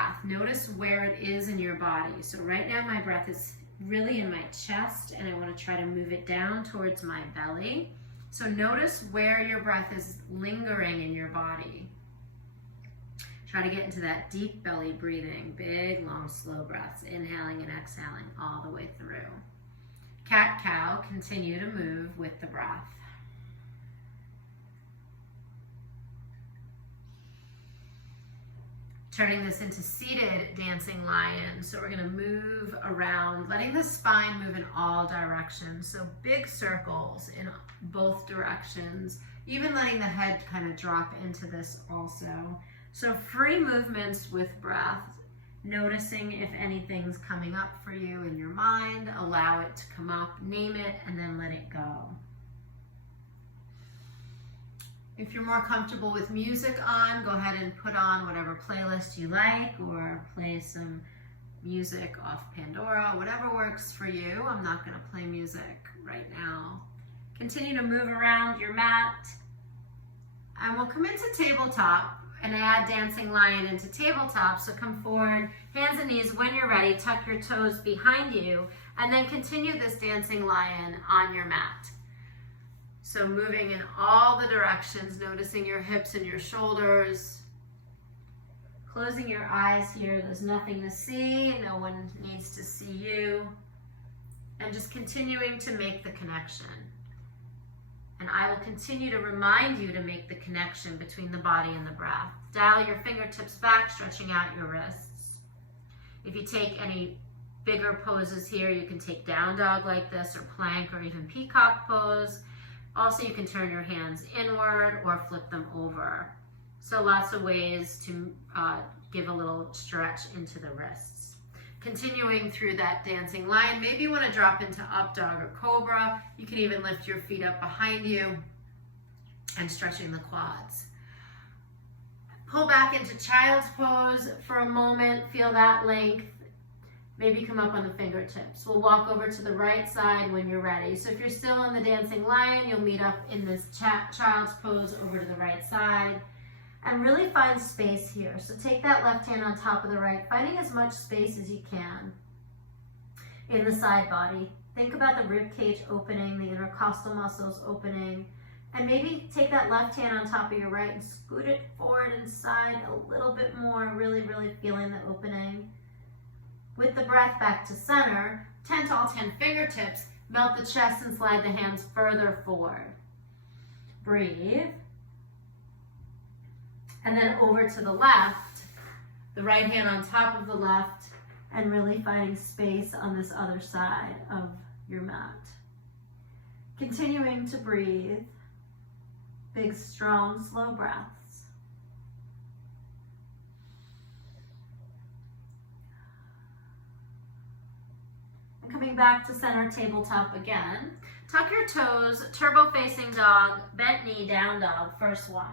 breath. Notice where it is in your body. So right now my breath is really in my chest, and I want to try to move it down towards my belly. So notice where your breath is lingering in your body. Try to get into that deep belly breathing, big, long, slow breaths, inhaling and exhaling all the way through. Cat-cow, continue to move with the breath. Turning this into seated dancing lion. So we're going to move around, letting the spine move in all directions. So big circles in both directions, even letting the head kind of drop into this also. So free movements with breath, noticing if anything's coming up for you in your mind, allow it to come up, name it, and then let it go. If you're more comfortable with music on, go ahead and put on whatever playlist you like, or play some music off Pandora, whatever works for you. I'm not going to play music right now. Continue to move around your mat, and we'll come into tabletop and add dancing lion into tabletop. So come forward, hands and knees when you're ready, tuck your toes behind you, and then continue this dancing lion on your mat. So moving in all the directions, noticing your hips and your shoulders. Closing your eyes here, there's nothing to see, no one needs to see you. And just continuing to make the connection. And I will continue to remind you to make the connection between the body and the breath. Dial your fingertips back, stretching out your wrists. If you take any bigger poses here, you can take down dog like this, or plank, or even peacock pose. Also, you can turn your hands inward or flip them over. So lots of ways to give a little stretch into the wrists. Continuing through that dancing line, maybe you want to drop into up dog or cobra. You can even lift your feet up behind you and stretching the quads. Pull back into child's pose for a moment, feel that length. Maybe come up on the fingertips. We'll walk over to the right side when you're ready. So if you're still in the dancing lion, you'll meet up in this child's pose over to the right side. And really find space here. So take that left hand on top of the right, finding as much space as you can in the side body. Think about the rib cage opening, the intercostal muscles opening. And maybe take that left hand on top of your right and scoot it forward and side a little bit more, really, really feeling the opening. With the breath back to center, 10 to all 10 fingertips, melt the chest and slide the hands further forward. Breathe. And then over to the left, the right hand on top of the left, and really finding space on this other side of your mat. Continuing to breathe, big, strong, slow breaths. And coming back to center tabletop again, tuck your toes, turbo facing dog, bent knee, down dog, first one.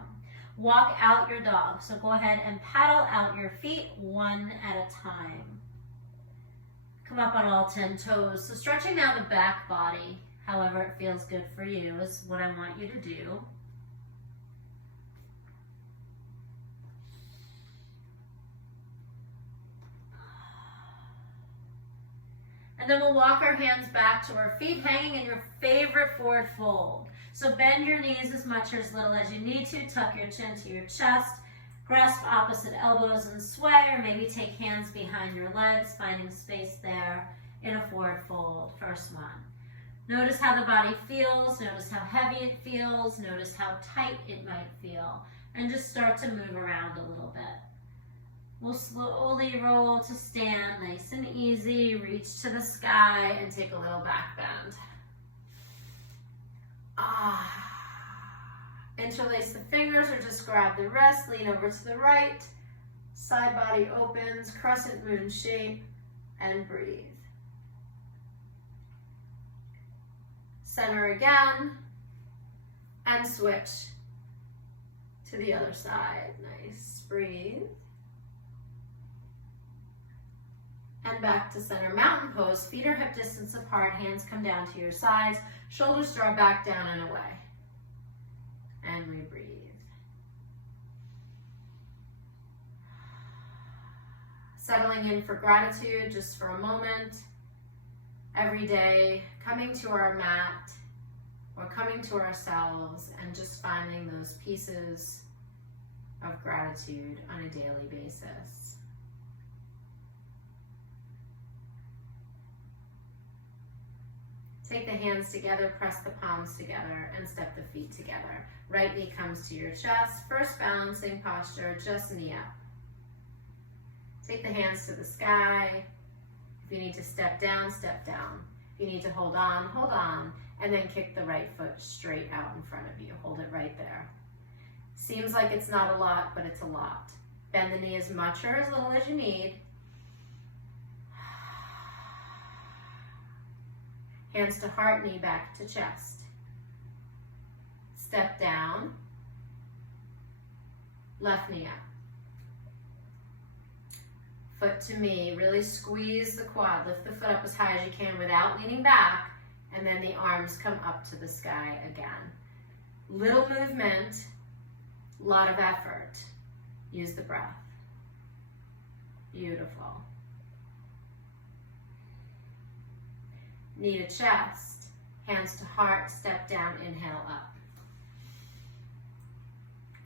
Walk out your dog. So go ahead and paddle out your feet one at a time. Come up on all 10 toes. So stretching now the back body, however it feels good for you, is what I want you to do. And then we'll walk our hands back to our feet, hanging in your favorite forward fold. So bend your knees as much or as little as you need to. Tuck your chin to your chest. Grasp opposite elbows and sway, or maybe take hands behind your legs, finding space there in a forward fold. First one. Notice how the body feels. Notice how heavy it feels. Notice how tight it might feel. And just start to move around a little bit. We'll slowly roll to stand, nice and easy. Reach to the sky and take a little back bend. Interlace the fingers or just grab the wrist, lean over to the right. Side body opens, crescent moon shape, and breathe. Center again, and switch to the other side. Nice, breathe. And back to center, mountain pose. Feet are hip distance apart, hands come down to your sides, shoulders draw back down and away. And rebreathe. Settling in for gratitude just for a moment. Every day, coming to our mat or coming to ourselves and just finding those pieces of gratitude on a daily basis. Take the hands together, press the palms together, and step the feet together. Right knee comes to your chest. First balancing posture, just knee up. Take the hands to the sky. If you need to step down, step down. If you need to hold on, and then kick the right foot straight out in front of you. Hold it right there. Seems like it's not a lot, but it's a lot. Bend the knee as much or as little as you need. Hands to heart, knee back to chest. Step down. Left knee up. Foot to me, really squeeze the quad. Lift the foot up as high as you can without leaning back, and then the arms come up to the sky again. Little movement, lot of effort. Use the breath. Beautiful. Knee to chest, hands to heart, step down, inhale up.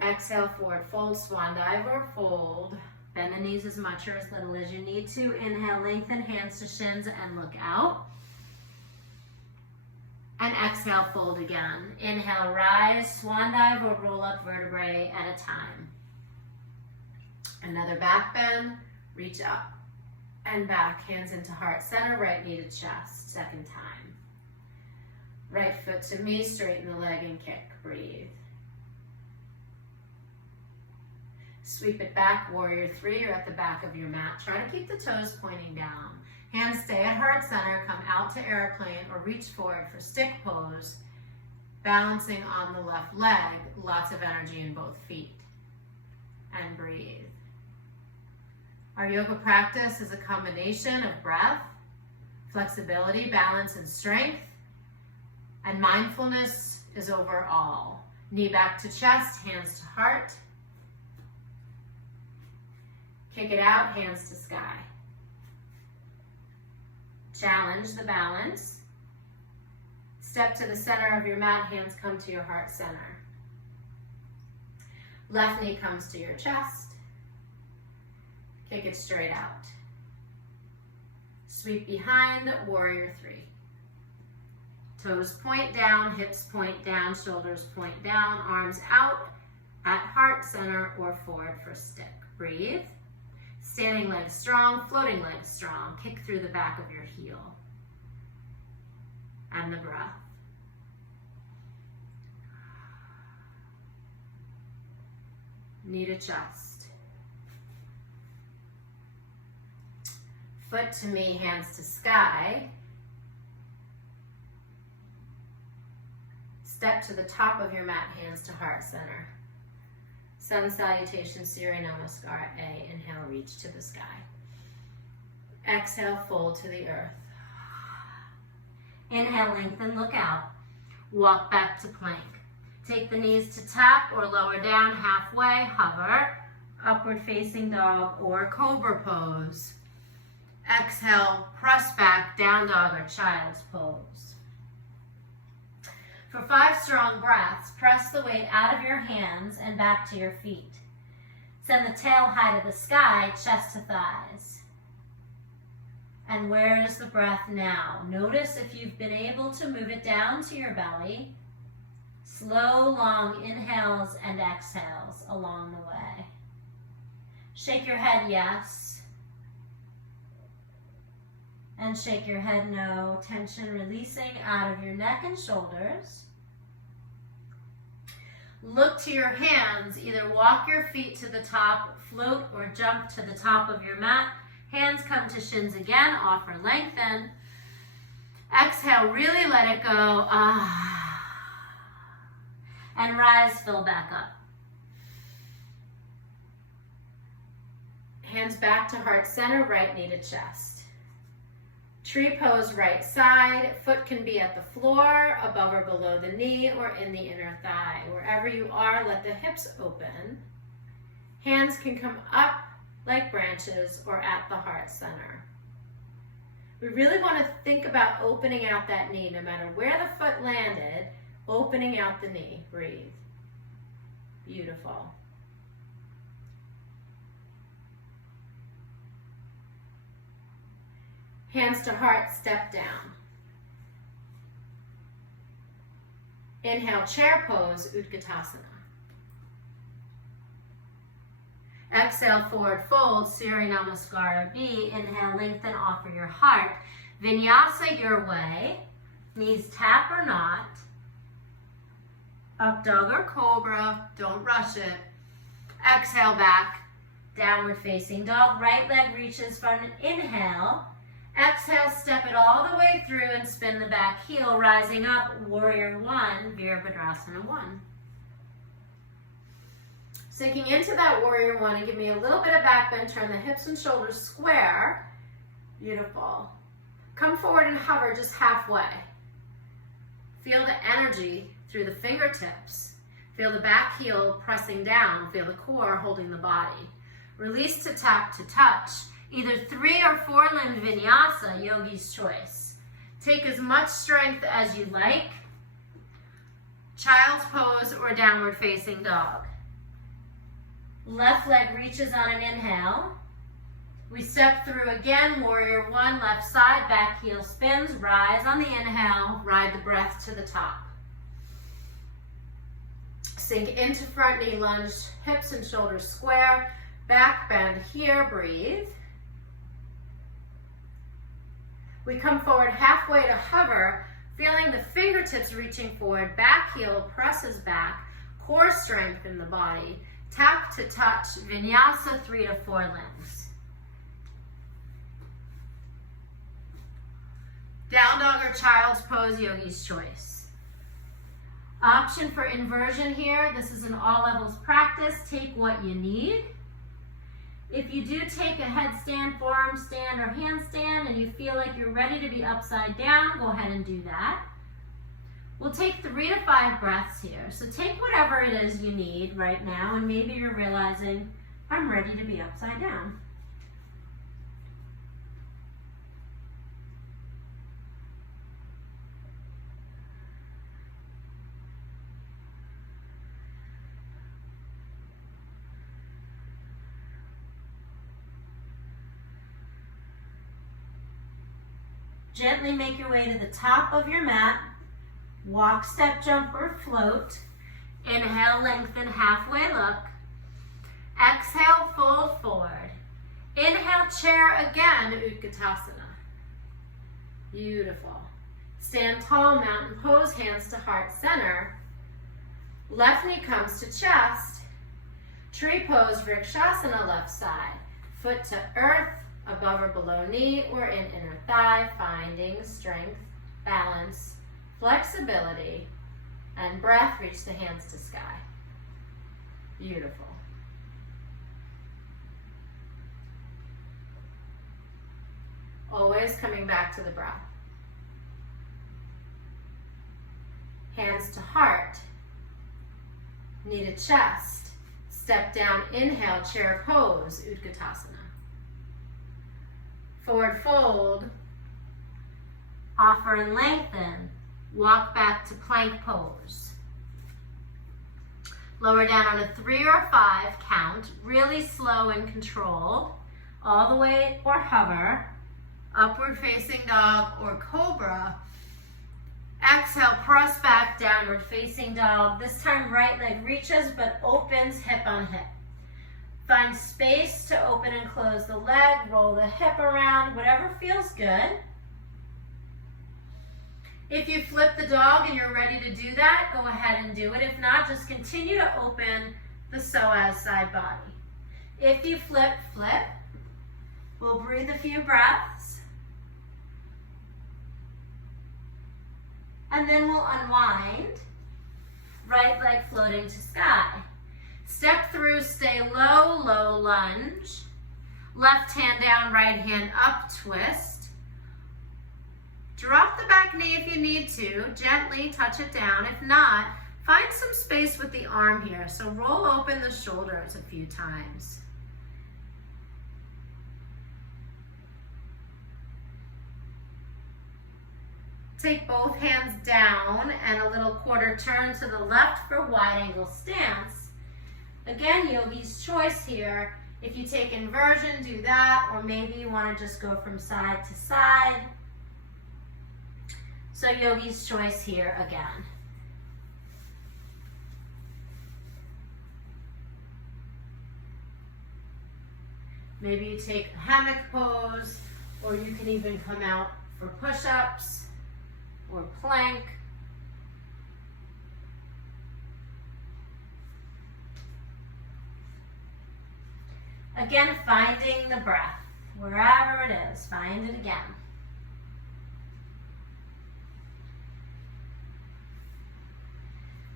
Exhale, forward fold, swan dive or fold. Bend the knees as much or as little as you need to. Inhale, lengthen, hands to shins and look out. And exhale, fold again. Inhale, rise, swan dive or roll up vertebrae at a time. Another back bend, reach up and back, hands into heart center, right knee to chest, second time. Right foot to me, straighten the leg and kick, breathe. Sweep it back, warrior three, or at the back of your mat. Try to keep the toes pointing down. Hands stay at heart center, come out to airplane or reach forward for stick pose, balancing on the left leg, lots of energy in both feet. And breathe. Our yoga practice is a combination of breath, flexibility, balance, and strength, and mindfulness is overall. Knee back to chest, hands to heart. Kick it out, hands to sky. Challenge the balance. Step to the center of your mat, hands come to your heart center. Left knee comes to your chest. Kick it straight out. Sweep behind, warrior three. Toes point down, hips point down, shoulders point down, arms out at heart center or forward for stick. Breathe. Standing legs strong, floating legs strong. Kick through the back of your heel. And the breath. Knee to chest. Foot to me, hands to sky. Step to the top of your mat, hands to heart center. Sun salutation, Surya Namaskar, A. Inhale, reach to the sky. Exhale, fold to the earth. Inhale, lengthen, look out. Walk back to plank. Take the knees to tap or lower down halfway, hover, upward facing dog or cobra pose. Exhale, press back, down dog or child's pose. For 5 strong breaths, press the weight out of your hands and back to your feet. Send the tail high to the sky, chest to thighs. And where is the breath now? Notice if you've been able to move it down to your belly. Slow, long inhales and exhales along the way. Shake your head yes. And shake your head no. Tension releasing out of your neck and shoulders. Look to your hands. Either walk your feet to the top, float, or jump to the top of your mat. Hands come to shins again. Offer lengthen. Exhale, really let it go. And rise, fill back up. Hands back to heart center, right knee to chest. Tree pose, right side. Foot can be at the floor, above or below the knee, or in the inner thigh. Wherever you are, let the hips open. Hands can come up like branches or at the heart center. We really want to think about opening out that knee, no matter where the foot landed, opening out the knee. Breathe. Beautiful. Hands to heart, step down. Inhale, chair pose, Utkatasana. Exhale, forward fold, Surya Namaskara B. Inhale, lengthen, offer your heart. Vinyasa your way. Knees tap or not. Up dog or cobra. Don't rush it. Exhale back. Downward facing dog. Right leg reaches for an inhale. Exhale, step it all the way through and spin the back heel. Rising up, warrior one, Virabhadrasana 1. Sinking into that warrior one and give me a little bit of back bend. Turn the hips and shoulders square. Beautiful. Come forward and hover just halfway. Feel the energy through the fingertips. Feel the back heel pressing down. Feel the core holding the body. Release to tap to touch. Either 3 or 4 limbed vinyasa, yogi's choice. Take as much strength as you like. Child's pose or downward facing dog. Left leg reaches on an inhale. We step through again, warrior one, left side, back heel spins, rise on the inhale, ride the breath to the top. Sink into front knee lunge, hips and shoulders square, back bend here, breathe. We come forward halfway to hover, feeling the fingertips reaching forward, back heel presses back, core strength in the body. Tap to touch, vinyasa 3 to 4 limbs. Down dog or child's pose, yogi's choice. Option for inversion here. This is an all levels practice. Take what you need. If you do take a headstand, forearm stand, or handstand, and you feel like you're ready to be upside down, go ahead and do that. We'll take 3 to 5 breaths here. So take whatever it is you need right now, and maybe you're realizing, I'm ready to be upside down. Gently make your way to the top of your mat. Walk, step, jump, or float. Inhale, lengthen, halfway look. Exhale, fold forward. Inhale, chair again, Utkatasana. Beautiful. Stand tall, mountain pose, hands to heart center. Left knee comes to chest. Tree pose, Vrikshasana, left side. Foot to earth, above or below knee, or in inner thigh, finding strength, balance, flexibility, and breath. Reach the hands to sky. Beautiful. Always coming back to the breath. Hands to heart. Knee to chest. Step down, inhale, chair pose, Utkatasana. Forward fold. Offer and lengthen. Walk back to plank pose. Lower down on a 3 or 5 count, really slow and controlled. All the way or hover. Upward facing dog or cobra. Exhale, press back, downward facing dog. This time right leg reaches but opens hip on hip. Find space to open and close the leg, roll the hip around, whatever feels good. If you flip the dog and you're ready to do that, go ahead and do it. If not, just continue to open the psoas side body. If you flip, flip. We'll breathe a few breaths. And then we'll unwind. Right leg floating to sky. Step through, stay low, low lunge. Left hand down, right hand up, twist. Drop the back knee if you need to. Gently touch it down. If not, find some space with the arm here. So roll open the shoulders a few times. Take both hands down and a little quarter turn to the left for wide angle stance. Again, yogi's choice here. If you take inversion, do that, or maybe you want to just go from side to side. So yogi's choice here again. Maybe you take a hammock pose, or you can even come out for push-ups or plank. Again, finding the breath. Wherever it is, find it again.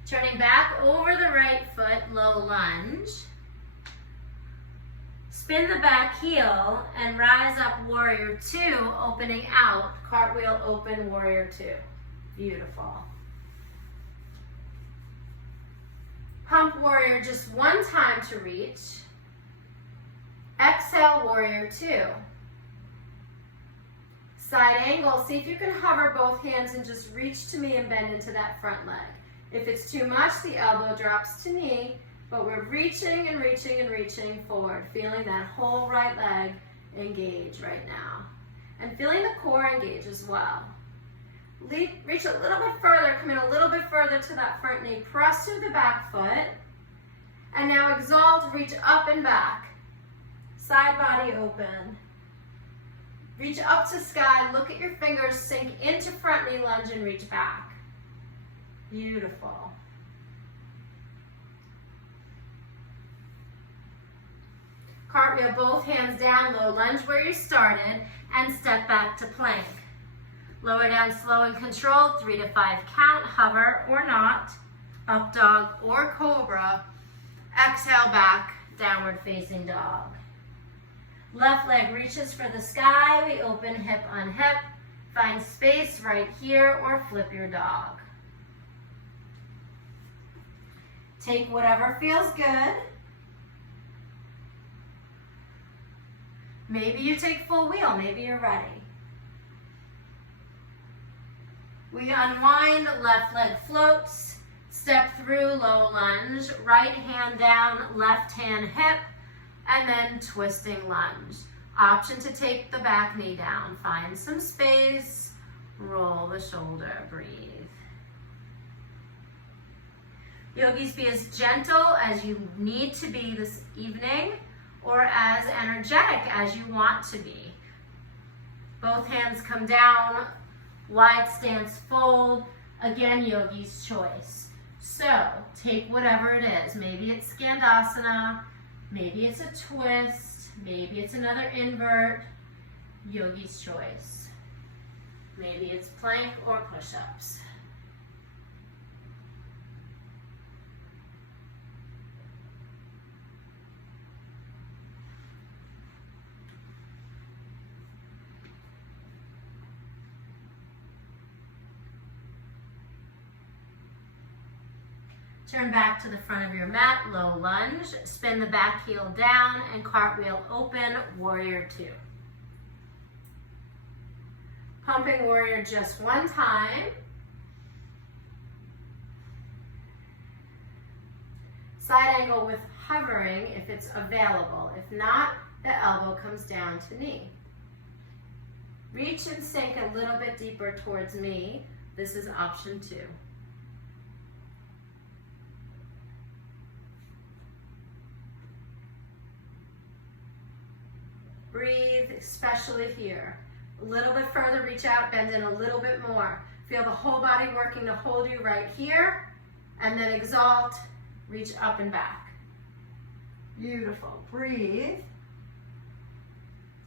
Turning back over the right foot, low lunge. Spin the back heel and rise up, warrior two, opening out, cartwheel open, warrior two. Beautiful. Pump warrior just one time to reach. Exhale, warrior two. Side angle, see if you can hover both hands and just reach to me and bend into that front leg. If it's too much, the elbow drops to knee, but we're reaching and reaching and reaching forward, feeling that whole right leg engage right now. And feeling the core engage as well. Reach a little bit further, come in a little bit further to that front knee, press through the back foot, and now exalt, reach up and back. Side body open. Reach up to sky, look at your fingers, sink into front knee lunge and reach back. Beautiful. Cartwheel both hands down, low lunge where you started, and step back to plank. Lower down slow and controlled, 3 to 5 count, hover or not, up dog or cobra. Exhale back, downward facing dog. Left leg reaches for the sky, we open hip on hip, find space right here or flip your dog. Take whatever feels good. Maybe you take full wheel, maybe you're ready. We unwind, left leg floats, step through low lunge, right hand down, left hand hip, and then twisting lunge. Option to take the back knee down. Find some space, roll the shoulder, breathe. Yogis, be as gentle as you need to be this evening, or as energetic as you want to be. Both hands come down, wide stance fold. Again, yogi's choice. So take whatever it is. Maybe it's Skandasana, maybe it's a twist, maybe it's another invert. Yogi's choice. Maybe it's plank or push-ups. Turn back to the front of your mat, low lunge, spin the back heel down and cartwheel open, warrior two. Pumping warrior just one time. Side angle with hovering if it's available. If not, the elbow comes down to knee. Reach and sink a little bit deeper towards me. This is option two. Breathe, especially here. A little bit further, reach out, bend in a little bit more. Feel the whole body working to hold you right here, and then exalt, reach up and back. Beautiful, breathe.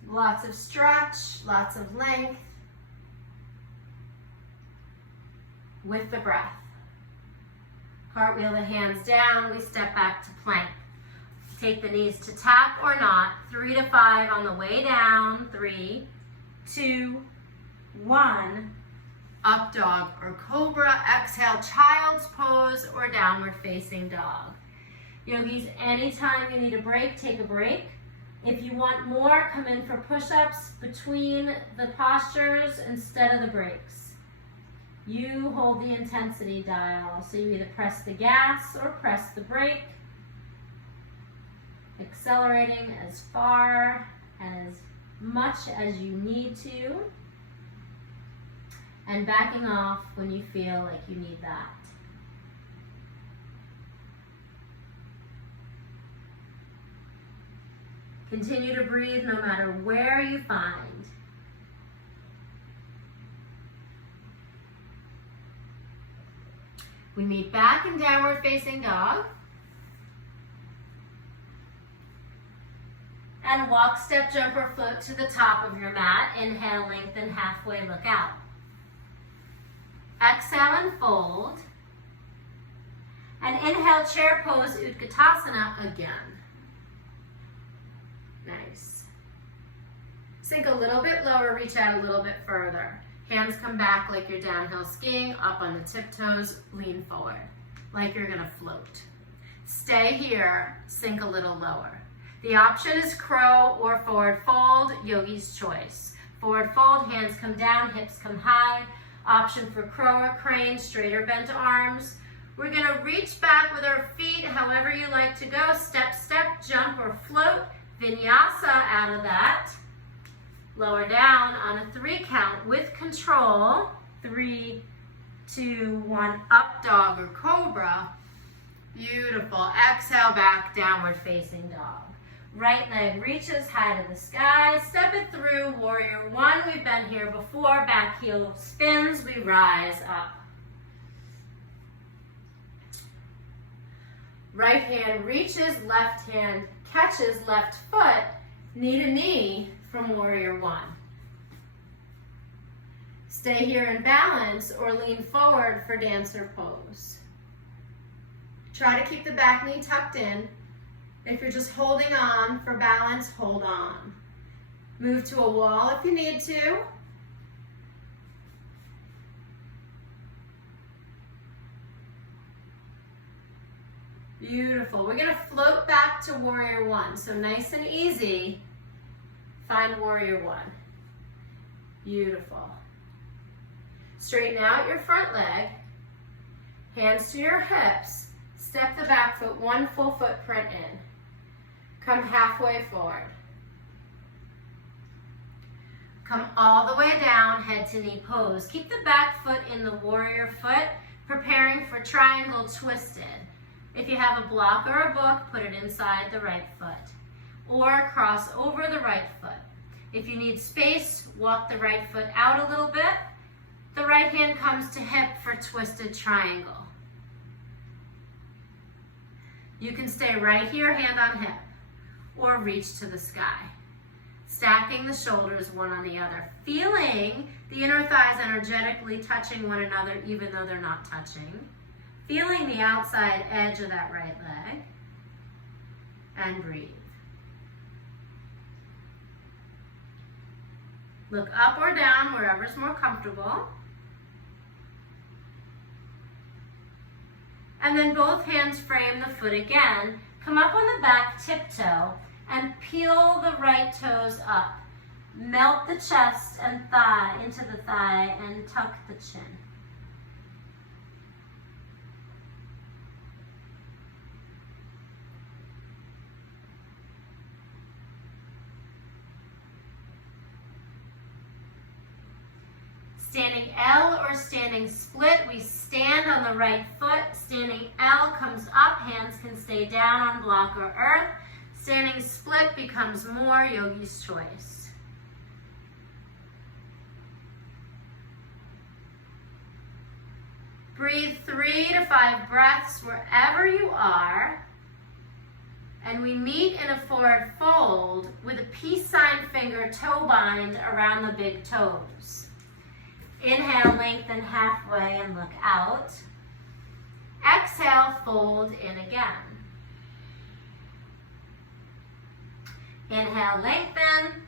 Lots of stretch, lots of length with the breath. Cartwheel the hands down, we step back to plank. Take the knees to tap or not. 3 to 5 on the way down. 3, 2, 1. Up dog or cobra. Exhale, child's pose or downward facing dog. Yogis, anytime you need a break, take a break. If you want more, come in for push-ups between the postures instead of the breaks. You hold the intensity dial. So you either press the gas or press the brake. Accelerating as far and as much as you need to. And backing off when you feel like you need that. Continue to breathe no matter where you find. We meet back in downward facing dog. And walk, step, jump, or float to the top of your mat. Inhale, lengthen, halfway, look out. Exhale and fold. And inhale, chair pose, Utkatasana again. Nice. Sink a little bit lower, reach out a little bit further. Hands come back like you're downhill skiing, up on the tiptoes, lean forward, like you're gonna float. Stay here, sink a little lower. The option is crow or forward fold, yogi's choice. Forward fold, hands come down, hips come high. Option for crow or crane, straight or bent arms. We're gonna reach back with our feet, however you like to go. Step, step, jump, or float. Vinyasa out of that. Lower down on a 3 count with control. 3, 2, 1, up dog or cobra. Beautiful. Exhale back, downward facing dog. Right leg reaches high to the sky. Step it through, warrior 1. We've been here before. Back heel spins, we rise up. Right hand reaches, left hand catches left foot, knee to knee from warrior 1. Stay here in balance or lean forward for dancer pose. Try to keep the back knee tucked in. If you're just holding on for balance, hold on. Move to a wall if you need to. Beautiful. We're going to float back to warrior 1. So nice and easy. Find warrior 1. Beautiful. Straighten out your front leg. Hands to your hips. Step the back foot 1 full footprint in. Come halfway forward. Come all the way down, head to knee pose. Keep the back foot in the warrior foot, preparing for triangle twisted. If you have a block or a book, put it inside the right foot. Or cross over the right foot. If you need space, walk the right foot out a little bit. The right hand comes to hip for twisted triangle. You can stay right here, hand on hip, or reach to the sky. Stacking the shoulders one on the other. Feeling the inner thighs energetically touching one another even though they're not touching. Feeling the outside edge of that right leg. And breathe. Look up or down, wherever's more comfortable. And then both hands frame the foot again. Come up on the back tiptoe and peel the right toes up. Melt the chest and thigh into the thigh and tuck the chin. Standing L or standing split, we stand on the right foot. Standing L comes up, hands can stay down on block or earth. Standing split becomes more yogi's choice. Breathe 3 to 5 breaths wherever you are. And we meet in a forward fold with a peace sign finger toe bind around the big toes. Inhale, lengthen halfway and look out. Exhale, fold in again. Inhale, lengthen.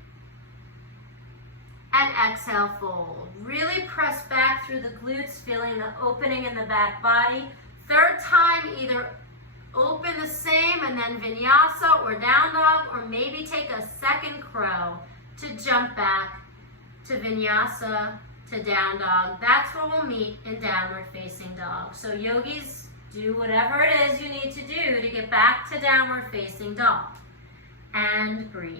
And exhale, fold. Really press back through the glutes, feeling the opening in the back body. Third time, either open the same and then vinyasa or down dog, or maybe take a second crow to jump back to vinyasa, to down dog. That's where we'll meet in downward facing dog. So yogis, do whatever it is you need to do to get back to downward facing dog. And breathe.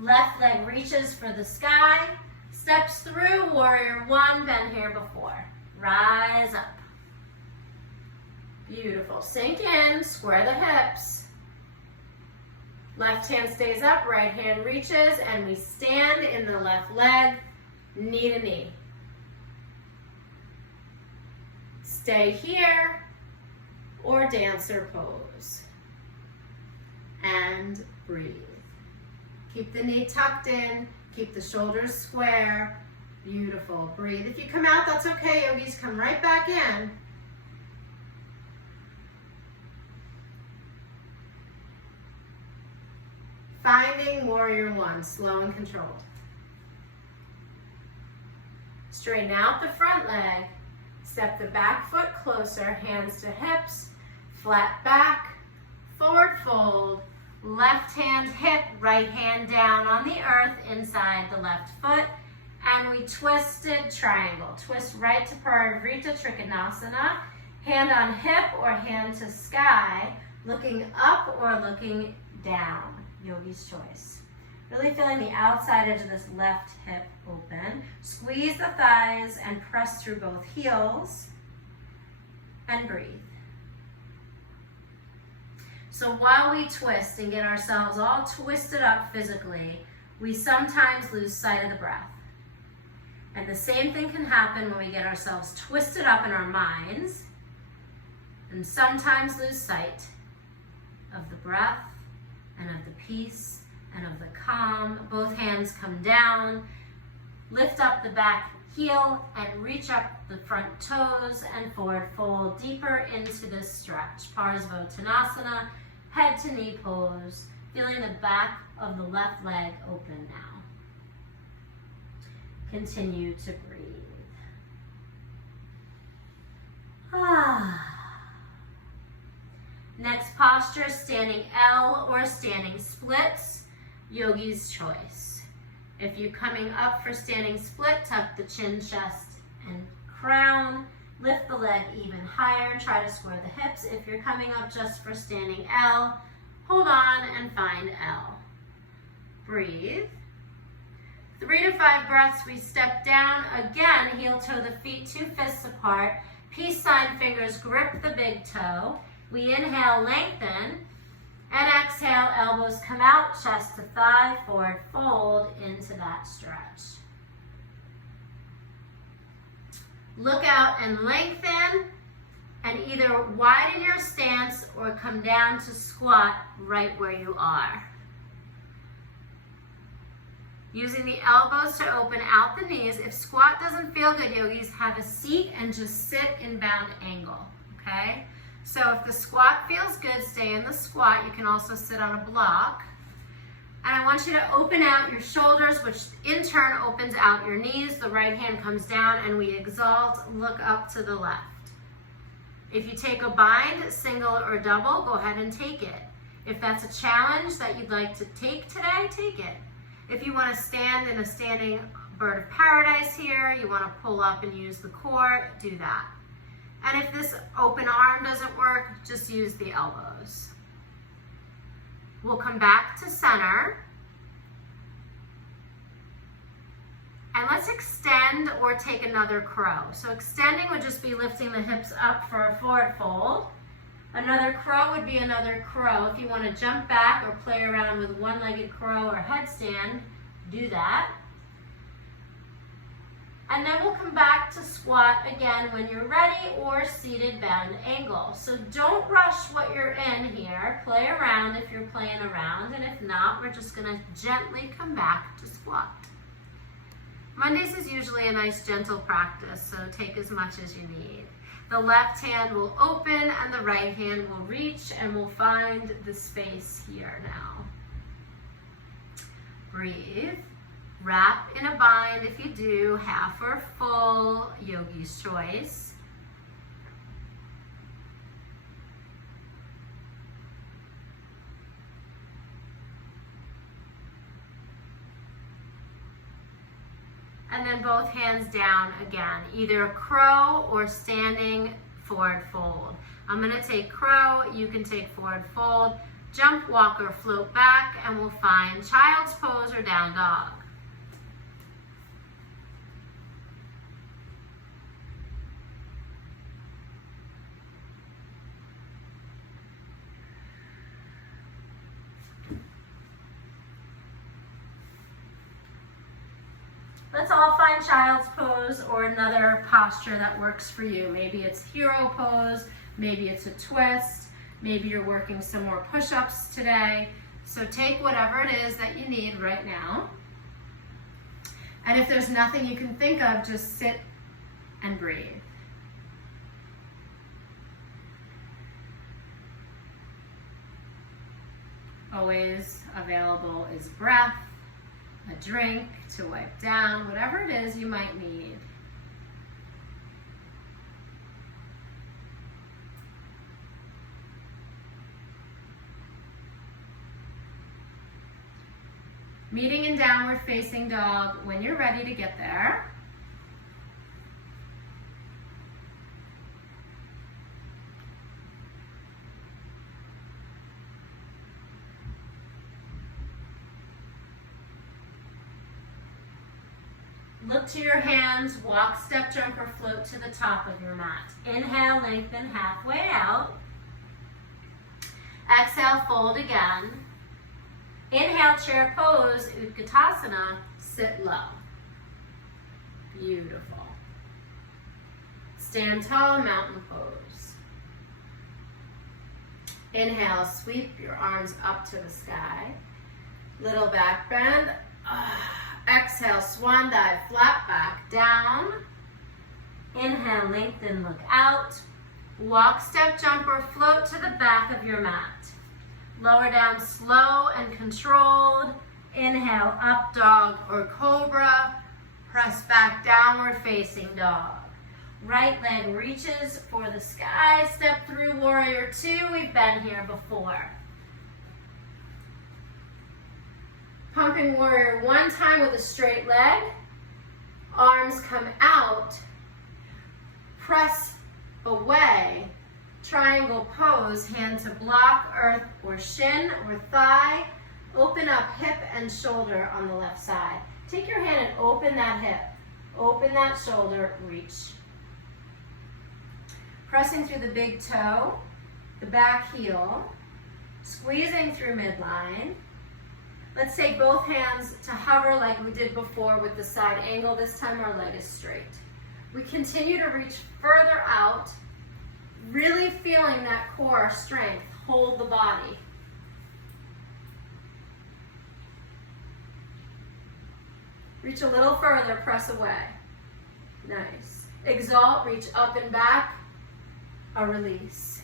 Left leg reaches for the sky. Steps through warrior one, been here before. Rise up. Beautiful. Sink in, square the hips. Left hand stays up, right hand reaches, and we stand in the left leg, knee to knee. Stay here or dancer pose. And breathe. Keep the knee tucked in, keep the shoulders square. Beautiful. Breathe. If you come out, that's okay, yogis. Come right back in. Finding warrior one, slow and controlled. Straighten out the front leg. Step the back foot closer, hands to hips, flat back, forward fold, left hand hip, right hand down on the earth inside the left foot, and we twisted triangle. Twist right to Parivrita Trikonasana, hand on hip or hand to sky, looking up or looking down. Yogi's choice. Really feeling the outside edge of this left hip open. Squeeze the thighs and press through both heels. And breathe. So while we twist and get ourselves all twisted up physically, we sometimes lose sight of the breath. And the same thing can happen when we get ourselves twisted up in our minds and sometimes lose sight of the breath and of the peace and of the calm. Both hands come down, lift up the back heel and reach up the front toes and forward fold deeper into this stretch. Parsvottanasana, head to knee pose, feeling the back of the left leg open now. Continue to breathe. Next posture, standing L or standing splits, yogi's choice. If you're coming up for standing split, tuck the chin, chest, and crown. Lift the leg even higher. Try to square the hips. If you're coming up just for standing L, hold on and find L. Breathe. 3 to 5 breaths, we step down. Again, heel toe the feet, 2 fists apart. Peace sign fingers grip the big toe. We inhale, lengthen, and exhale, elbows come out, chest to thigh, forward fold into that stretch. Look out and lengthen, and either widen your stance or come down to squat right where you are. Using the elbows to open out the knees. If squat doesn't feel good, yogis, have a seat and just sit in bound angle, okay? So if the squat feels good, stay in the squat. You can also sit on a block. And I want you to open out your shoulders, which in turn opens out your knees. The right hand comes down and we exalt, look up to the left. If you take a bind, single or double, go ahead and take it. If that's a challenge that you'd like to take today, take it. If you want to stand in a standing bird of paradise here, you want to pull up and use the core, do that. And if this open arm doesn't work, just use the elbows. We'll come back to center. And let's extend or take another crow. So extending would just be lifting the hips up for a forward fold. Another crow would be another crow. If you want to jump back or play around with one-legged crow or headstand, do that. And then we'll come back to squat again when you're ready, or seated bound angle. So don't rush what you're in here. Play around if you're playing around, and if not, we're just gonna gently come back to squat. Mondays is usually a nice gentle practice, so take as much as you need. The left hand will open and the right hand will reach, and we'll find the space here now. Breathe. Wrap in a bind if you do, half or full, yogi's choice. and then both hands down again, either a crow or standing forward fold. I'm going to take crow, you can take forward fold, jump, walk, or float back, and we'll find child's pose or down dog. Let's all find child's pose or another posture that works for you. Maybe it's hero pose, maybe it's a twist, maybe you're working some more push-ups today. So take whatever it is that you need right now. And if there's nothing you can think of, just sit and breathe. Always available is breath, a drink to wipe down, whatever it is you might need. Meeting in downward facing dog when you're ready to get there. Look to your hands, walk, step, jump, or float to the top of your mat. Inhale, lengthen halfway out. Exhale, fold again. Inhale, chair pose, Utkatasana, sit low. Beautiful. Stand tall, mountain pose. Inhale, sweep your arms up to the sky. Little back bend. Exhale, swan dive, flat back down. Inhale, lengthen, look out. Walk, step, jump, or float to the back of your mat. Lower down slow and controlled. Inhale, up dog or cobra. Press back, downward facing dog. Right leg reaches for the sky. Step through warrior two. We've been here before. Pumping warrior one time with a straight leg. Arms come out. Press away. Triangle pose, hand to block, earth or shin or thigh. Open up hip and shoulder on the left side. Take your hand and open that hip. Open that shoulder, reach. Pressing through the big toe, the back heel, squeezing through midline. Let's take both hands to hover like we did before with the side angle. This time our leg is straight. We continue to reach further out, really feeling that core strength. Hold the body. Reach a little further, press away. Nice. Exalt, reach up and back, a release.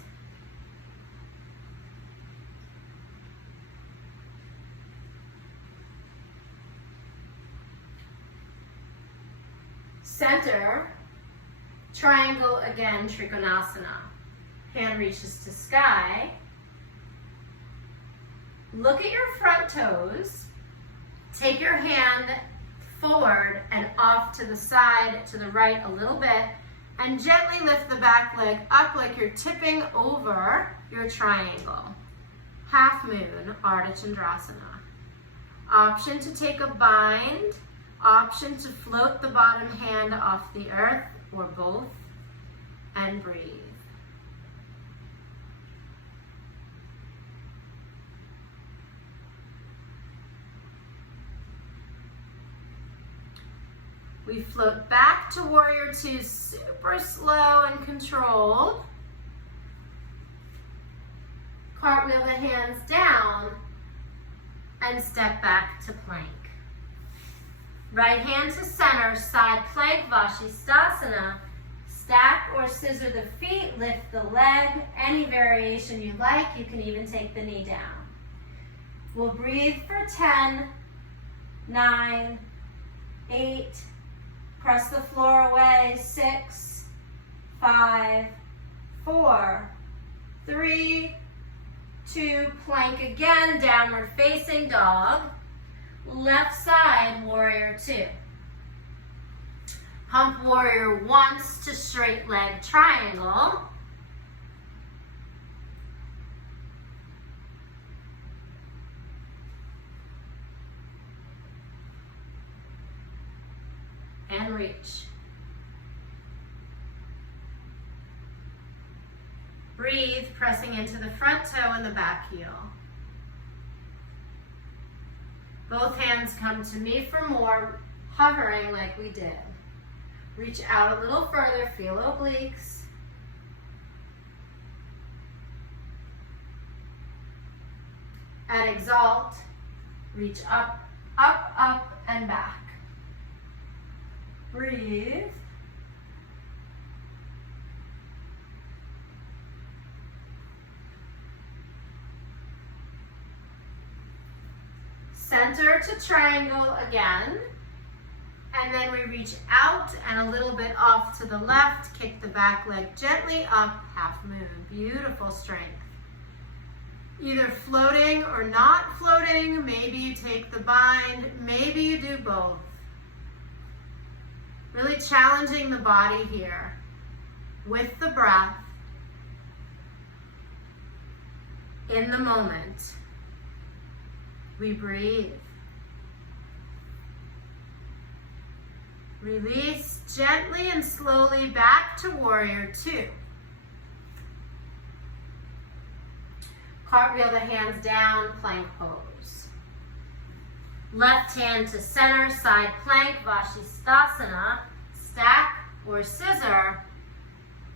Center, triangle again, Trikonasana. Hand reaches to sky. Look at your front toes. Take your hand forward and off to the side, to the right a little bit, and gently lift the back leg up like you're tipping over your triangle. Half moon, Ardha Chandrasana. Option to take a bind. Option to float the bottom hand off the earth, or both, and breathe. We float back to warrior two, super slow and controlled. Cartwheel the hands down and step back to plank. Right hand to center, side plank, Vashisthasana. Stack or scissor the feet, lift the leg, any variation you like. You can even take the knee down. We'll breathe for 10, 9, 8, press the floor away, 6, 5, 4, 3, 2, plank again, downward facing dog. Left side, warrior two. Hump warrior once to straight leg triangle. And reach. Breathe, pressing into the front toe and the back heel. Both hands come to me for more, hovering like we did. Reach out a little further, feel obliques. At exalt, reach up, up, up, and back. Breathe. Center to triangle again. And then we reach out and a little bit off to the left. Kick the back leg gently up, half moon. Beautiful strength. Either floating or not floating. Maybe you take the bind. Maybe you do both. Really challenging the body here with the breath in the moment. We breathe. Release gently and slowly back to warrior two. Cartwheel the hands down, plank pose. Left hand to center, side plank, Vashisthasana, stack or scissor.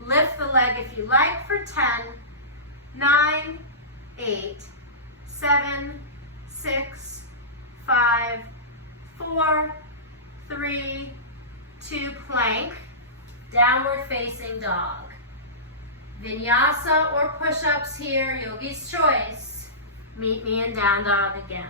Lift the leg if you like for 10, 9, 8, 7, 6, 5, 4, 3, 2, plank, downward facing dog. Vinyasa or push-ups here, yogi's choice. Meet me in down dog again.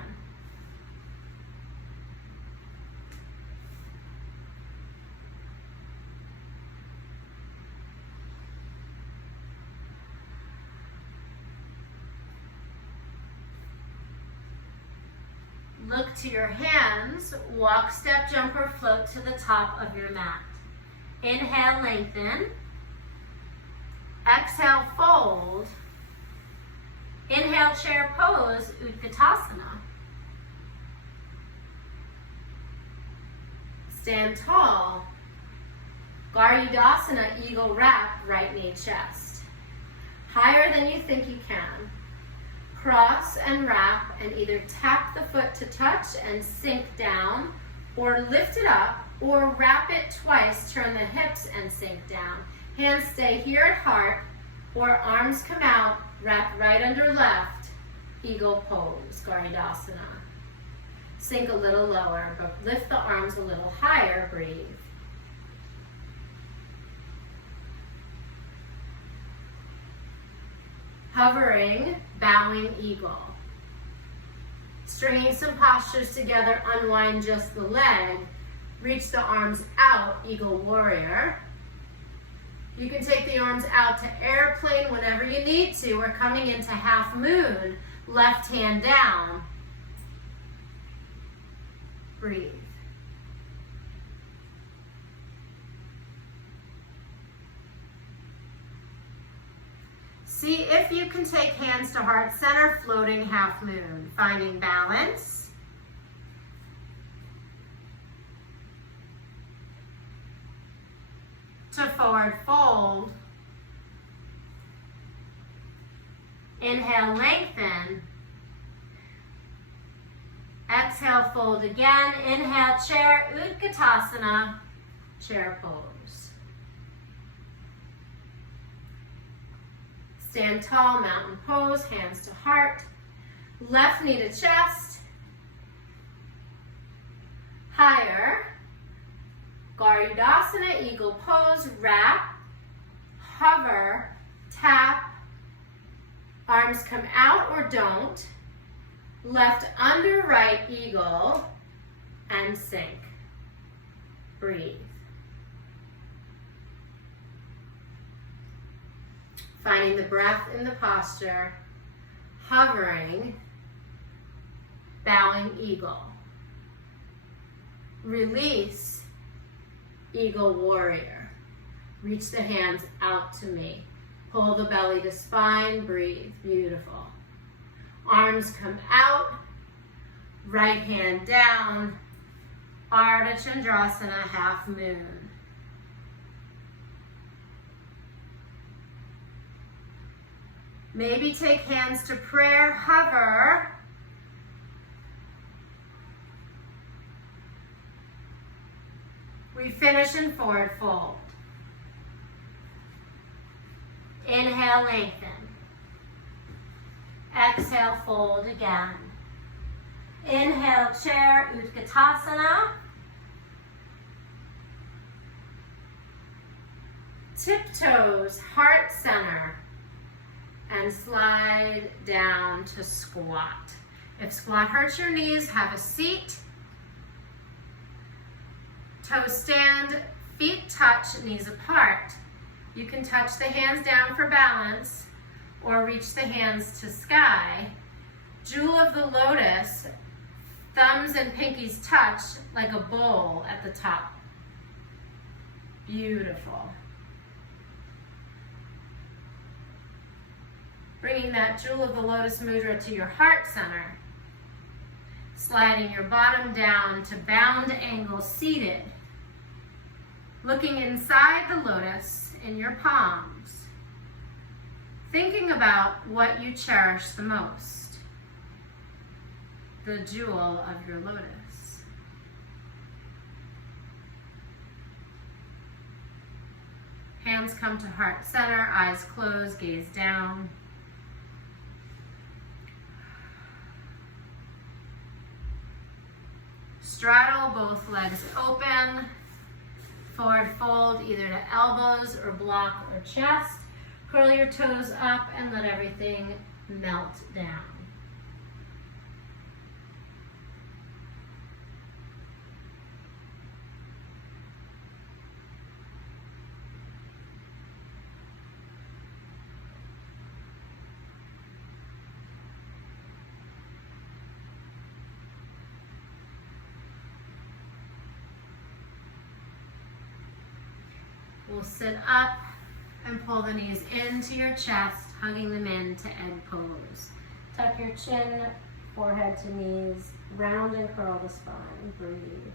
Look to your hands, walk, step, jump, or float to the top of your mat. Inhale, lengthen. Exhale, fold. Inhale, chair pose, Utkatasana. Stand tall. Garudasana, eagle wrap, right knee chest. Higher than you think you can. Cross and wrap and either tap the foot to touch and sink down, or lift it up, or wrap it twice, turn the hips and sink down. Hands stay here at heart, or arms come out, wrap right under left, eagle pose, Garudasana. Sink a little lower, but lift the arms a little higher, breathe. Hovering, bowing eagle. Stringing some postures together, unwind just the leg. Reach the arms out, eagle warrior. You can take the arms out to airplane whenever you need to. We're coming into half moon, left hand down. Breathe. See if you can take hands to heart center, floating half moon, finding balance. To forward fold. Inhale, lengthen. Exhale, fold again. Inhale, chair, Utkatasana, chair pose. Stand tall, mountain pose, hands to heart. Left knee to chest. Higher. Garudasana, eagle pose, wrap, hover, tap. Arms come out or don't. Left under right, eagle, and sink. Breathe. Finding the breath in the posture, hovering, bowing eagle. Release, Eagle warrior. Reach the hands out to me. Pull the belly to spine, breathe, beautiful. Arms come out, right hand down, Ardha Chandrasana, half moon. Maybe take hands to prayer, hover. We finish in forward fold. Inhale, lengthen. Exhale, fold again. Inhale, chair, Utkatasana. Tiptoes, heart center. And slide down to squat. If squat hurts your knees, have a seat. Toes stand, feet touch, knees apart. You can touch the hands down for balance or reach the hands to sky. Jewel of the lotus, thumbs and pinkies touch like a bowl at the top. Beautiful. Bringing that jewel of the lotus mudra to your heart center. Sliding your bottom down to bound angle seated. Looking inside the lotus in your palms. Thinking about what you cherish the most. The jewel of your lotus. Hands come to heart center, eyes closed, gaze down. Straddle both legs open. Forward fold either to elbows or block or chest. Curl your toes up and let everything melt down. We'll sit up and pull the knees into your chest, hugging them in to egg pose. Tuck your chin, forehead to knees, round and curl the spine. Breathe.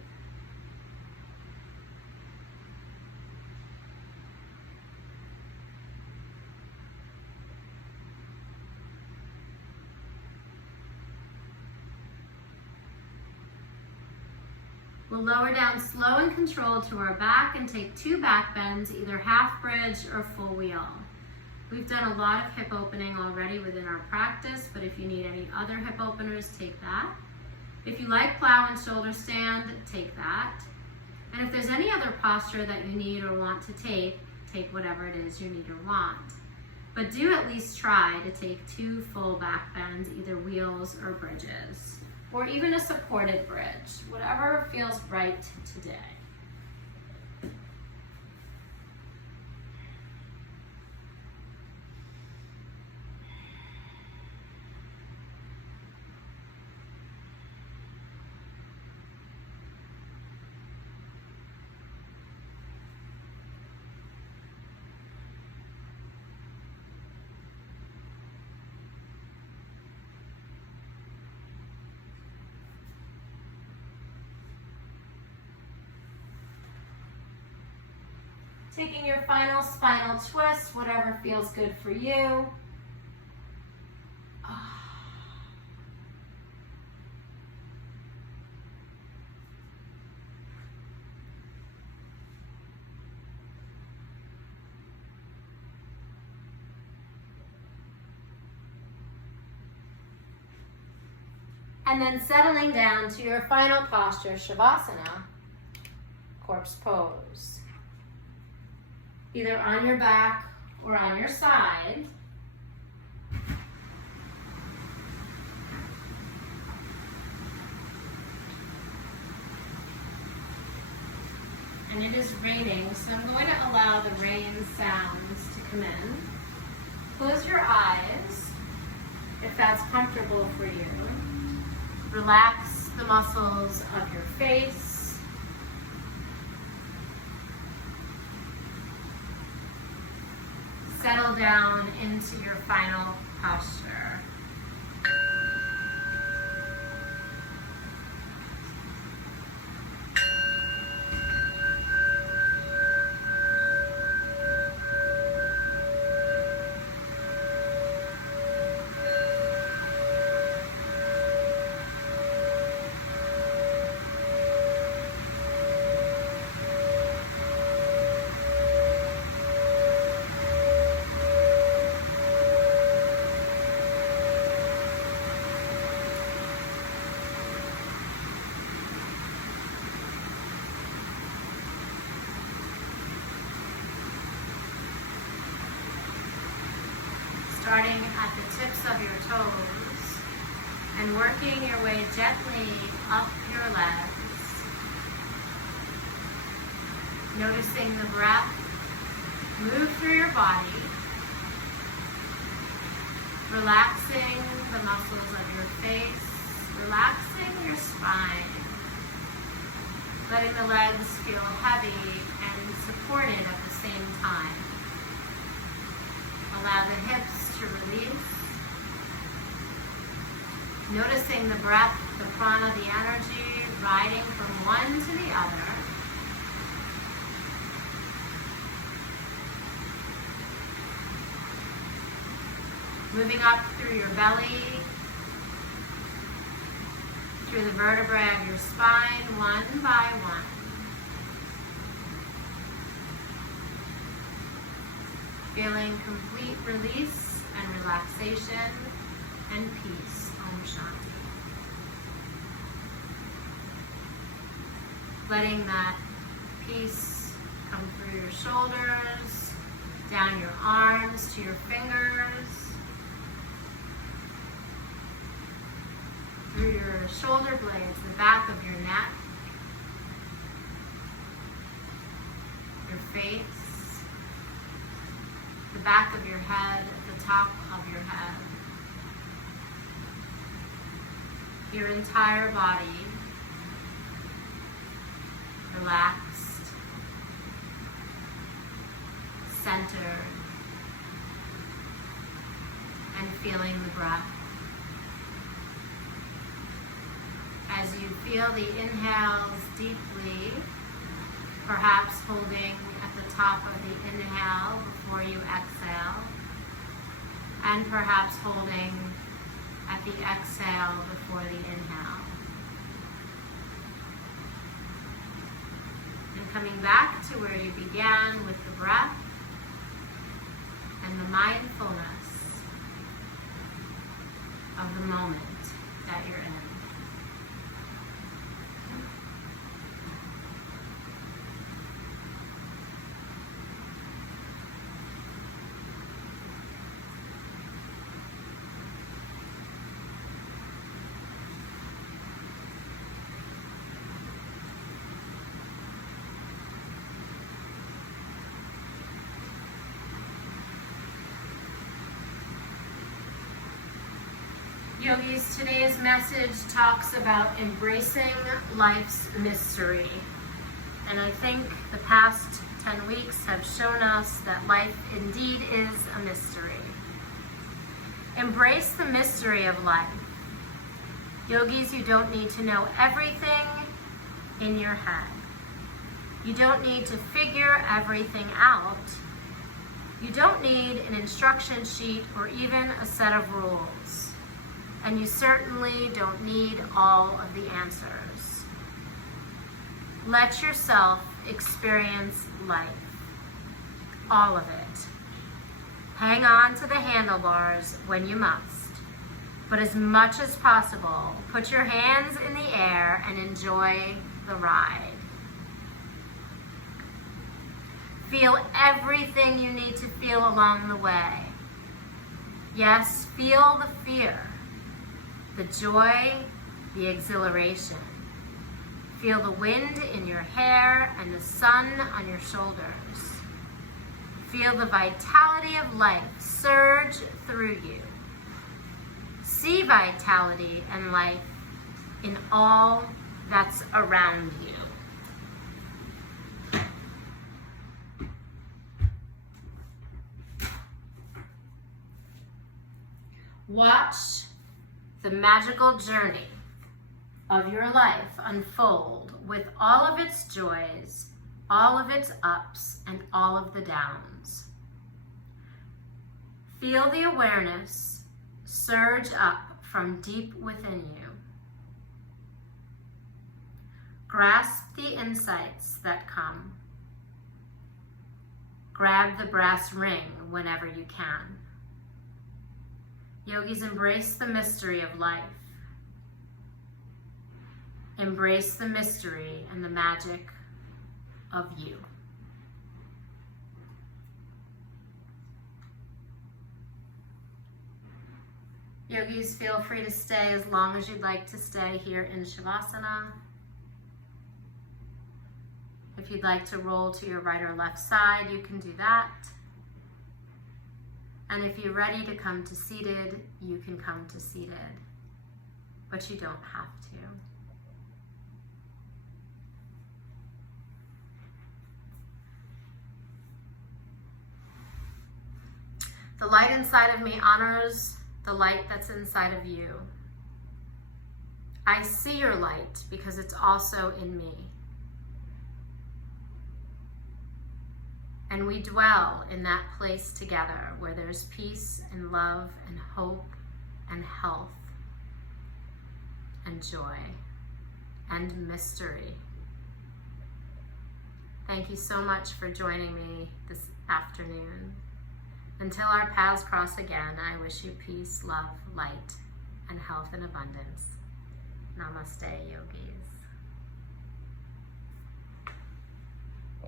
We'll lower down slow and controlled to our back and take 2 back bends, either half bridge or full wheel. We've done a lot of hip opening already within our practice, but if you need any other hip openers, take that. If you like plow and shoulder stand, take that. And if there's any other posture that you need or want to take whatever it is you need or want. But do at least try to take 2 full back bends, either wheels or bridges. Or even a supported bridge, whatever feels right today. Taking your final spinal twist, whatever feels good for you. And then settling down to your final posture, Shavasana, corpse pose. Either on your back or on your side. And it is raining, so I'm going to allow the rain sounds to come in. Close your eyes if that's comfortable for you. Relax the muscles of your face. settle down into your final posture. Starting at the tips of your toes and working your way gently up your legs. Noticing the breath move through your body, relaxing the muscles of your face, relaxing your spine, letting the legs feel heavy and supported at the same time. Allow the hips to release. Noticing the breath, the prana, the energy riding from one to the other. Moving up through your belly, through the vertebrae of your spine, one by one. Feeling complete release and relaxation and peace. Om Shanti. Letting that peace come through your shoulders, down your arms to your fingers, through your shoulder blades, the back of your neck, your face, the back of your head, the top of your head, your entire body relaxed, centered, and feeling the breath. As you feel the inhales deeply, perhaps holding at the top of the inhale before you exhale, and perhaps holding at the exhale before the inhale. And coming back to where you began with the breath and the mindfulness of the moment that you're in. Yogis, today's message talks about embracing life's mystery. And I think the past 10 weeks have shown us that life indeed is a mystery. Embrace the mystery of life. Yogis, you don't need to know everything in your head. You don't need to figure everything out. You don't need an instruction sheet or even a set of rules. And you certainly don't need all of the answers. Let yourself experience life, all of it. Hang on to the handlebars when you must, but as much as possible, put your hands in the air and enjoy the ride. Feel everything you need to feel along the way. Yes, feel the fear, the joy, the exhilaration. Feel the wind in your hair and the sun on your shoulders. Feel the vitality of life surge through you. See vitality and life in all that's around you. Watch the magical journey of your life unfold with all of its joys, all of its ups, and all of the downs. Feel the awareness surge up from deep within you. Grasp the insights that come. Grab the brass ring whenever you can. Yogis, embrace the mystery of life. Embrace the mystery and the magic of you. Yogis, feel free to stay as long as you'd like to stay here in Shavasana. If you'd like to roll to your right or left side, you can do that. And if you're ready to come to seated, you can come to seated, but you don't have to. The light inside of me honors the light that's inside of you. I see your light because it's also in me. And we dwell in that place together where there's peace and love and hope and health and joy and mystery. Thank you so much for joining me this afternoon. Until our paths cross again, I wish you peace, love, light, and health and abundance. Namaste, yogis.